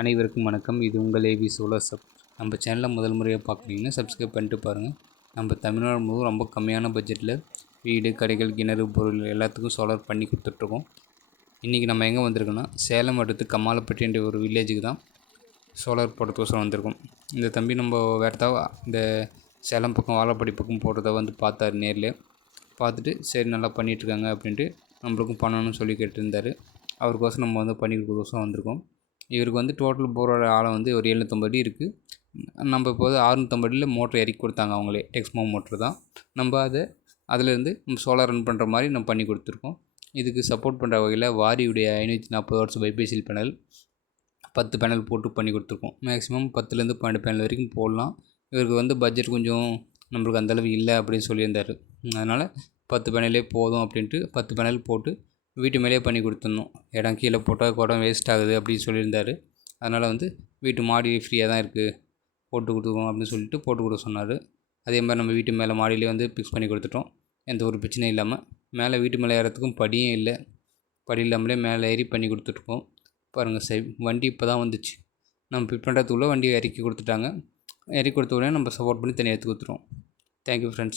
அனைவருக்கும் வணக்கம். இது உங்கள் ஏவி சோலார் சப் நம்ம சேனலில் முதல் முறையாக பார்க்குறீங்கன்னா சப்ஸ்கிரைப் பண்ணிட்டு பாருங்கள் நம்ம தமிழ்நாடு முழுவதும் ரொம்ப கம்மியான பட்ஜெட்டில் வீடு கடைகள் கிணறு பொருள் எல்லாத்துக்கும் சோலார் பண்ணி கொடுத்துட்ருக்கோம். இன்றைக்கி நம்ம எங்கே வந்திருக்கோன்னா சேலம் அடுத்து கம்மாலப்பட்டின்ற ஒரு வில்லேஜுக்கு தான் சோலார் போடுறதுக்கோசரம் வந்திருக்கோம். இந்த தம்பி நம்ம வேறு இந்த சேலம் பக்கம் வாழப்படி பக்கம் போடுறத வந்து பார்த்தாரு நேரில். பார்த்துட்டு சரி நல்லா பண்ணிகிட்ருக்காங்க அப்படின்ட்டு நம்மளுக்கும் பண்ணணும்னு சொல்லி கேட்டிருந்தார். அவருக்கோசம் நம்ம வந்து பண்ணி கொடுக்கறதுக்கோசரம் வந்திருக்கோம். இவருக்கு வந்து டோட்டல் போரோட ஆழம் வந்து ஒரு எழுநூற்றம்பது அடி இருக்குது நம்ம இப்போ வந்து அறுநூற்றம்பது அடியில் மோட்ரு இறக்கி கொடுத்தாங்க அவங்களே டெக்ஸ்மோ மோட்ரு தான். நம்ம அதை அதிலேருந்து நம்ம சோலார் ரன் பண்ணுற மாதிரி நம்ம பண்ணி கொடுத்துருக்கோம். இதுக்கு சப்போர்ட் பண்ணுற வகையில் வாரியுடைய ஐநூற்றி நாற்பது வாட்ஸ் பைபேசியல் பேனல் பத்து பேனல் போட்டு பண்ணி கொடுத்துருக்கோம். மேக்ஸிமம் பத்துலேருந்து பன்னெண்டு பேனல் வரைக்கும் போடலாம். இவருக்கு வந்து பட்ஜெட் கொஞ்சம் நம்மளுக்கு அந்தளவு இல்லை அப்படின்னு சொல்லியிருந்தார். அதனால் பத்து பேனலே போதும் அப்படின்ட்டு பத்து பேனல் போட்டு வீட்டு மேலேயே பண்ணி கொடுத்துடணும். இடம் கீழே போட்டால் குடம் வேஸ்ட் ஆகுது அப்படின்னு சொல்லியிருந்தார். அதனால் வந்து வீட்டு மாடி ஃப்ரீயாக தான் இருக்குது போட்டு கொடுத்துருவோம் அப்படின்னு சொல்லிட்டு போட்டு கொடுக்க சொன்னார். அதே மாதிரி நம்ம வீட்டு மேலே மாடியிலே வந்து ஃபிக்ஸ் பண்ணி கொடுத்துட்டோம். எந்த ஒரு பிரச்சனையும் இல்லாமல் மேலே வீட்டு மேலே ஏறத்துக்கும் படியும் இல்லை. படி இல்லாமலே மேலே ஏறி பண்ணி கொடுத்துட்ருக்கோம் பாருங்கள் சரி வண்டி இப்போ தான் வந்துச்சு. நம்ம பிக் பண்ணுறதுக்குள்ளே வண்டியை இறக்கி கொடுத்துட்டாங்க. இறக்கி கொடுத்த உடனே நம்ம சப்போர்ட் பண்ணி தனியாக எடுத்து கொடுத்துருவோம். Thank you friends